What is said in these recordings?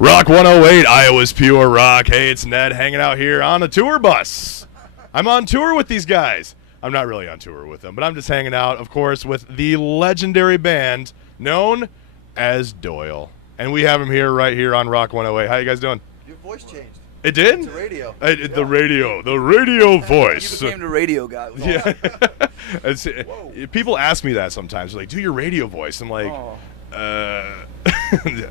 Rock 108, Iowa's pure rock. Hey, it's Ned hanging out here on a tour bus. I'm on tour with these guys. I'm not really on tour with them, but I'm just hanging out, of course, with the legendary band known as Doyle. And we have him here right here on Rock 108. How you guys doing? Your voice changed. It did? It's a radio. The radio voice. You became the radio guy. Yeah. People ask me that sometimes. They're like, do your radio voice. I'm like,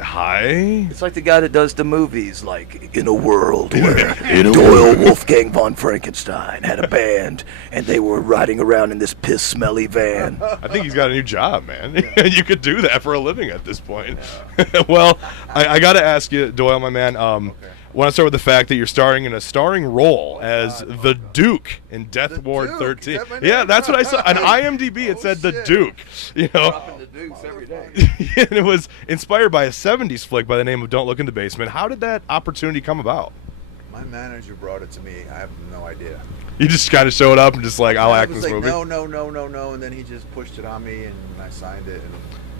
hi? It's like the guy that does the movies, like, in a world where Doyle Wolfgang von Frankenstein had a band, and they were riding around in this piss-smelly van. I think he's got a new job, man. You could do that for a living at this point. Yeah. Well, I got to ask you, Doyle, my man, okay. I want to start with the fact that you're starring in a starring role as the Duke in Death Ward 13. Yeah, that's what I saw. On IMDb, it said the Duke. You know, dropping the Dukes every day. And it was inspired by a 70s flick by the name of Don't Look in the Basement. How did that opportunity come about? My manager brought it to me. I have no idea. You just kind of showed up and just like, I'll act in this like, movie? No, and then he just pushed it on me, and I signed it.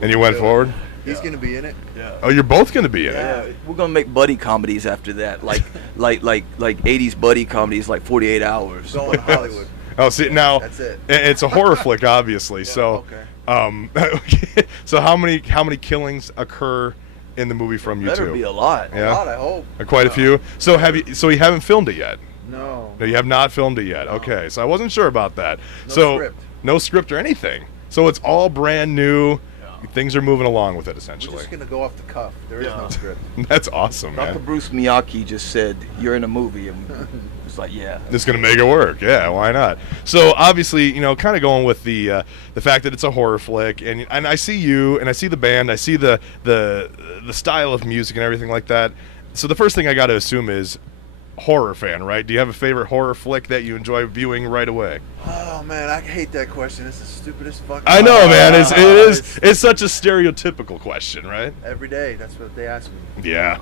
And you went forward? He's going to be in it. Yeah. Oh, you're both going to be in it? Yeah, we're going to make buddy comedies after that, like 80s buddy comedies, like 48 Hours. Going to Hollywood. Oh, see, now, that's it. It's a horror flick, obviously, so... Okay. So how many killings occur in the movie from you two? Better be a lot. Yeah? A lot, I hope. Quite a few. So you haven't filmed it yet? No. No, you have not filmed it yet. No. Okay, so I wasn't sure about that. No script. No script or anything. So it's all brand new. Things are moving along with it, essentially. We're just going to go off the cuff. There is no script. That's awesome, Dr. man. Bruce Miyake just said, you're in a movie. And it's like, yeah. It's going to make it work. Yeah, why not? So obviously, kind of going with the fact that it's a horror flick, and I see you, and I see the band, I see the style of music and everything like that. So the first thing I got to assume is horror fan, right? Do you have a favorite horror flick that you enjoy viewing right away? Oh man, I hate that question. It's the stupidest fucking. I know, man. It's such a stereotypical question, right? Every day, that's what they ask me. Yeah.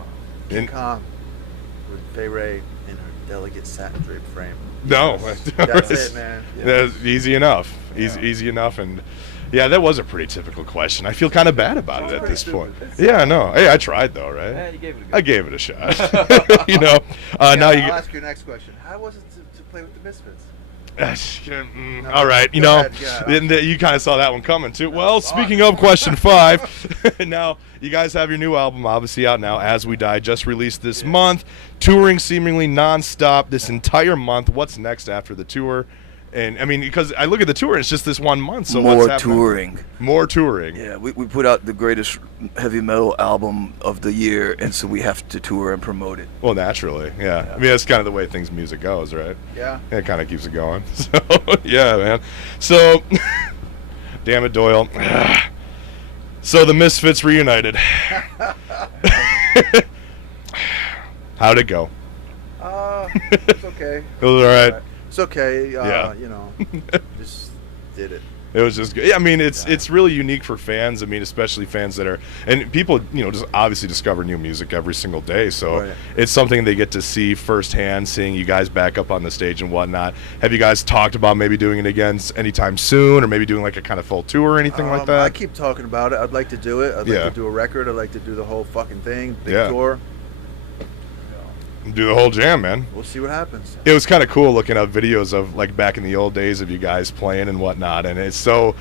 King Kong with Fay Ray in her delicate satin draped frame. No, that's it, man. That's easy enough. Easy enough, and yeah, that was a pretty typical question. I feel kind of bad about it at this point. Yeah, I know. Hey, I tried though, right? Yeah, you gave it a go. I gave it a shot. Now I'll ask your next question. How was it to play with the Misfits? All right, you kind of saw that one coming too. Well, speaking of question 5, now you guys have your new album obviously out now, As We Die, just released this month, touring seemingly nonstop this entire month. What's next after the tour? And I mean, because I look at the tour, and it's just this 1 month. So more what's happening? touring. More touring. Yeah, we put out the greatest heavy metal album of the year, and so we have to tour and promote it. Well, naturally, yeah. I mean, that's kind of the way music goes, right? Yeah. It kind of keeps it going. So, yeah, man. So, damn it, Doyle. So the Misfits reunited. How'd it go? It's okay. It was all right. It's okay. Yeah. Just did it. It was just good. I mean, it's really unique for fans. I mean, especially fans that are, and people, just obviously discover new music every single day. So It's something they get to see firsthand, seeing you guys back up on the stage and whatnot. Have you guys talked about maybe doing it again anytime soon, or maybe doing like a kind of full tour or anything like that? I keep talking about it. I'd like to do it. I'd like to do a record. I'd like to do the whole fucking thing. Big tour. Do the whole jam, man. We'll see what happens. It was kind of cool looking up videos of like back in the old days of you guys playing and whatnot, and it's so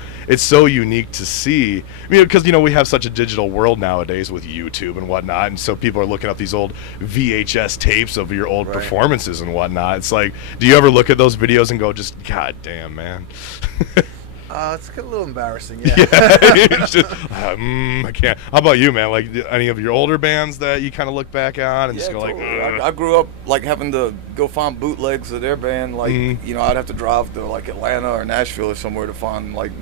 unique to see. I mean, because we have such a digital world nowadays with YouTube and whatnot, and so people are looking up these old VHS tapes of your old performances and whatnot. It's like, do you ever look at those videos and go, just God damn, man? It's a little embarrassing, yeah. It's just, I can't. How about you, man? Like any of your older bands that you kind of look back on and just go totally. like, I grew up like having to go find bootlegs of their band. Like I'd have to drive to like Atlanta or Nashville or somewhere to find like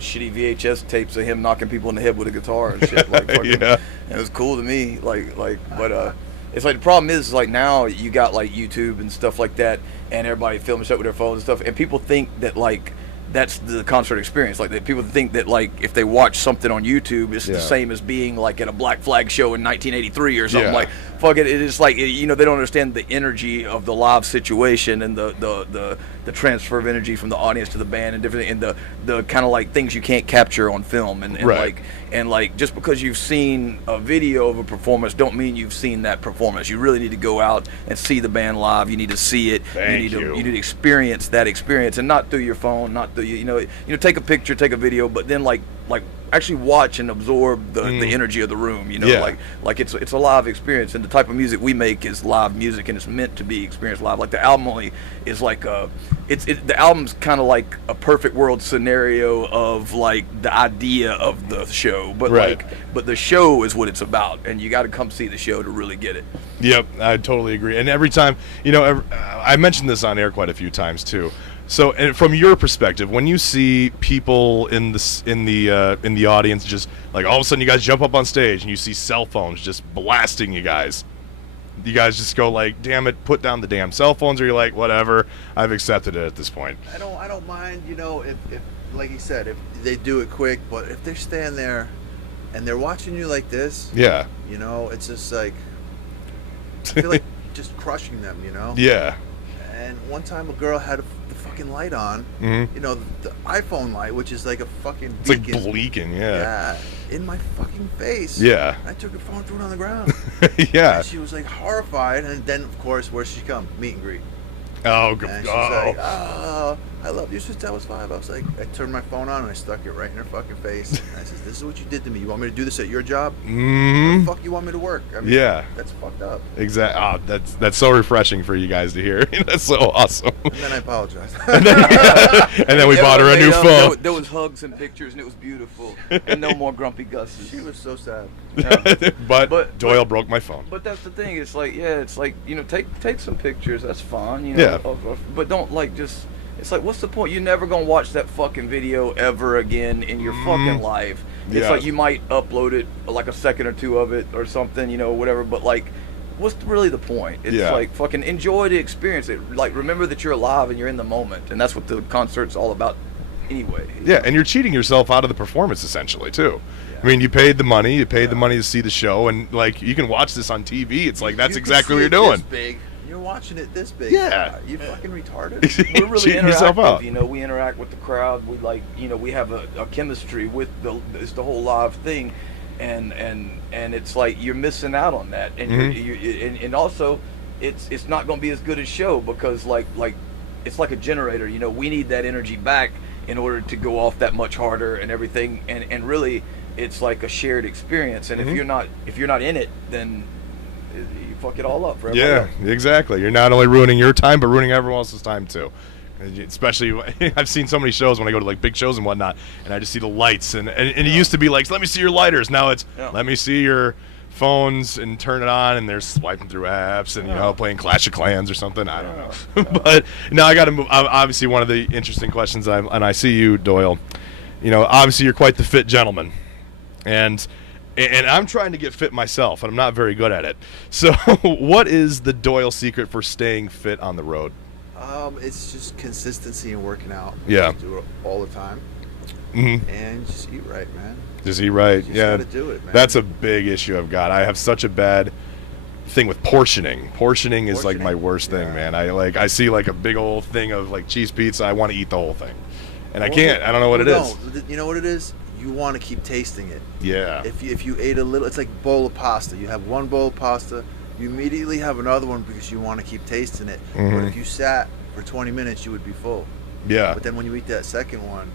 shitty VHS tapes of him knocking people in the head with a guitar and shit. Like fucking, and it was cool to me. But it's like the problem is like now you got like YouTube and stuff like that, and everybody filming shit with their phones and stuff, and people think that like that's the concert experience. Like that people think that like if they watch something on YouTube, it's the same as being like at a Black Flag show in 1983 or something. Like fuck it, it is like you know, they don't understand the energy of the live situation and the transfer of energy from the audience to the band and different, and the kind of like things you can't capture on film and like just because you've seen a video of a performance don't mean you've seen that performance. You really need to go out and see the band live. You need to see it. You need to experience that experience, and not through your phone, not through you know take a picture, take a video, but then like actually watch and absorb the energy of the room. You know, like it's a live experience, and the type of music we make is live music, and it's meant to be experienced live. Like the album only is like the album's kind of like a perfect world scenario of like the idea of the show, but but the show is what it's about, and you got to come see the show to really get it. Yep, I totally agree. And every time, you know, I mentioned this on air quite a few times too. So, and from your perspective, when you see people in the audience, just like all of a sudden you guys jump up on stage and you see cell phones just blasting you guys just go like, "Damn it, put down the damn cell phones," or you're like, "Whatever, I've accepted it at this point." I don't mind, you know, if like you said, if they do it quick, but if they're standing there and they're watching you like this, you know, it's just like I feel like just crushing them, you know. Yeah. And one time a girl had the fucking light on, you know, the iPhone light, which is like a fucking beacon. It's like blinking, in my fucking face. Yeah. I took her phone and threw it on the ground. And she was like horrified, and then of course, where's she come? Meet and greet. Oh, God. And she's like, "Oh, I love you since I was 5." I was like, I turned my phone on and I stuck it right in her fucking face. And I said, "This is what you did to me. You want me to do this at your job? How the fuck you want me to work?" I mean, that's fucked up. Exactly. Oh, that's so refreshing for you guys to hear. That's so awesome. And then I apologized. and then we bought her a new phone. There was hugs and pictures, and it was beautiful. And no more grumpy Gus's. She was so sad. But Doyle broke my phone. But that's the thing. It's like, it's like, you know, take some pictures. That's fine. You know, but don't like just. It's like, what's the point? You're never gonna watch that fucking video ever again in your fucking life. It's like you might upload it, like a second or two of it or something, you know, whatever. But like, what's really the point? It's like fucking enjoy the experience. Like remember that you're alive and you're in the moment, and that's what the concert's all about, anyway. Yeah, and you're cheating yourself out of the performance essentially too. I mean, you paid the money. You paid the money to see the show, and like you can watch this on TV. It's like that's exactly what you're doing. This big. You're watching it this big. Yeah. You fucking retarded. We're really cheating yourself out. You know, we interact with the crowd. We like, you know, we have a chemistry with it's the whole live thing, and it's like you're missing out on that, and and also it's not going to be as good a show because like it's like a generator. You know, we need that energy back in order to go off that much harder and everything, and really it's like a shared experience. And if you're not in it, then you fuck it all up for everybody else. Exactly. You're not only ruining your time, but ruining everyone else's time too. Especially, I've seen so many shows when I go to like big shows and whatnot, and I just see the lights, and it used to be like, let me see your lighters. Now it's let me see your phones and turn it on, and they're swiping through apps and you know, playing Clash of Clans or something. I don't know. But now I got to move. Obviously, one of the interesting questions, and I see you, Doyle. You know, obviously you're quite the fit gentleman, and I'm trying to get fit myself, and I'm not very good at it. So what is the Doyle secret for staying fit on the road? It's just consistency and working out. Yeah. Just do it all the time. And just eat right, man. Just eat right. You just gotta do it, man. That's a big issue I've got. I have such a bad thing with portioning. Portioning is like my worst thing, man. I see like a big old thing of like cheese pizza. I want to eat the whole thing. And I can't. I don't know what it is. You know what it is? You want to keep tasting it. Yeah. If you ate a little, it's like a bowl of pasta. You have one bowl of pasta, you immediately have another one because you want to keep tasting it. But if you sat for 20 minutes, you would be full. Yeah. But then when you eat that second one,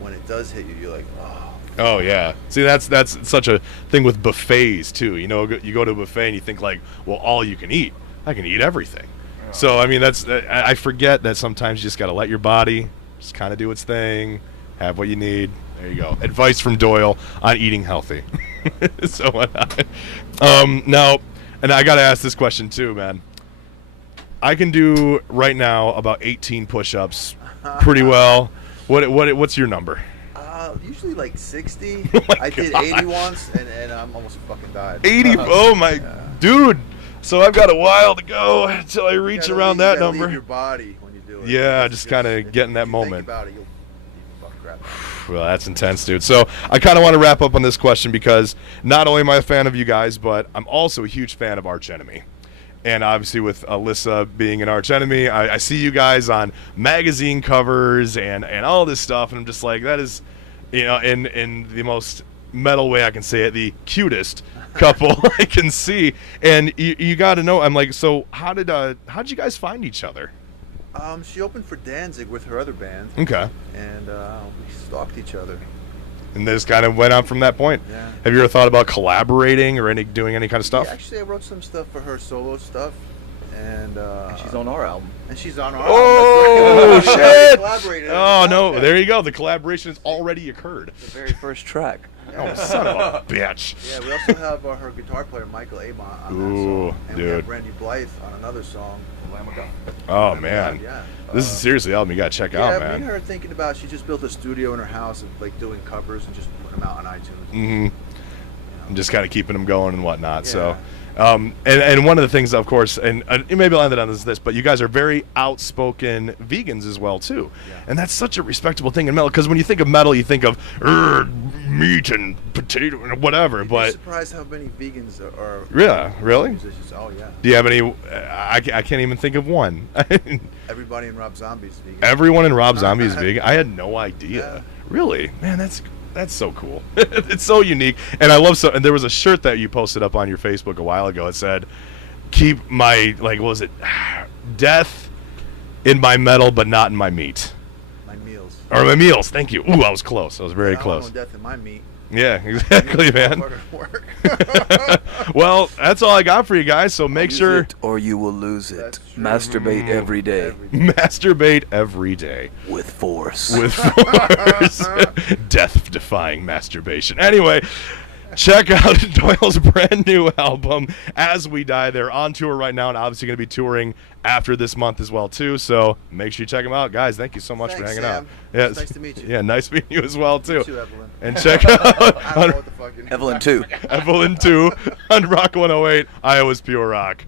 when it does hit you, you're like, oh. Oh yeah. See, that's such a thing with buffets too. You know, you go to a buffet and you think like, well, all you can eat. I can eat everything. Yeah. So I mean, I forget that sometimes you just got to let your body just kind of do its thing, have what you need. There you go. Advice from Doyle on eating healthy. So now, and I got to ask this question too, man. I can do right now about 18 push-ups pretty well. What's your number? Usually like 60. Oh I did 80 once, and I'm almost fucking died. 80? Oh my, dude. So I've got a while to go until I reach around that number. Leave your body when you do it. Yeah, just kind of get in that moment. Think about it, Well, that's intense, dude. So I kind of want to wrap up on this question because not only am I a fan of you guys, but I'm also a huge fan of Arch Enemy. And obviously with Alyssa being an arch enemy, I see you guys on magazine covers and all this stuff, and I'm just like, that is, in the most metal way I can say it, the cutest couple I can see. And you got to know, I'm like, so how'd you guys find each other? She opened for Danzig with her other band. Okay. And we stalked each other. And this kind of went on from that point. Yeah. Have you ever thought about collaborating or doing any kind of stuff? Yeah, actually, I wrote some stuff for her solo stuff, and she's on our album. And she's on our album. Oh shit! Oh no, there you go. The collaboration has already occurred. The very first track. Oh, son of a bitch. Yeah, we also have her guitar player Michael Amon on that song, and we have Brandy Blythe on another song. Oh man, yeah. This is seriously album you gotta check out, man. Yeah, me and her thinking about. She just built a studio in her house, and like doing covers and just putting them out on iTunes. Mm-hmm. And just kind of keeping them going and whatnot. Yeah. So, and one of the things, of course, and maybe I'll end it on this, but you guys are very outspoken vegans as well too, and that's such a respectable thing in metal. Because when you think of metal, you think of meat and potato and whatever. You'd but be surprised how many vegans are. Yeah, really? Musicians. Oh yeah. Do you have any? I can't even think of one. Everybody in Rob Zombie's vegan. Everyone in Rob Zombie's vegan. I had no idea. Yeah. Really, man, that's so cool. It's so unique, and I love And there was a shirt that you posted up on your Facebook a while ago. It said, "Keep my what was it? Death in my metal, but not in my meat." My meals. Or my meals. Thank you. Ooh, I was close. I was very close. I want death in my meat. Yeah, exactly, man. Well, that's all I got for you guys. So make sure, or you will lose it. Masturbate every day. Masturbate every day with force. With force. Death-defying masturbation. Anyway, check out Doyle's brand new album, As We Die. They're on tour right now and obviously going to be touring after this month as well, too. So make sure you check them out. Guys, thank you so much for hanging out. Yeah, it's nice to meet you. Yeah, nice meeting you as well, too. You too, Evelyn. And check out Evelyn 2. Evelyn 2 on Rock 108, Iowa's Pure Rock.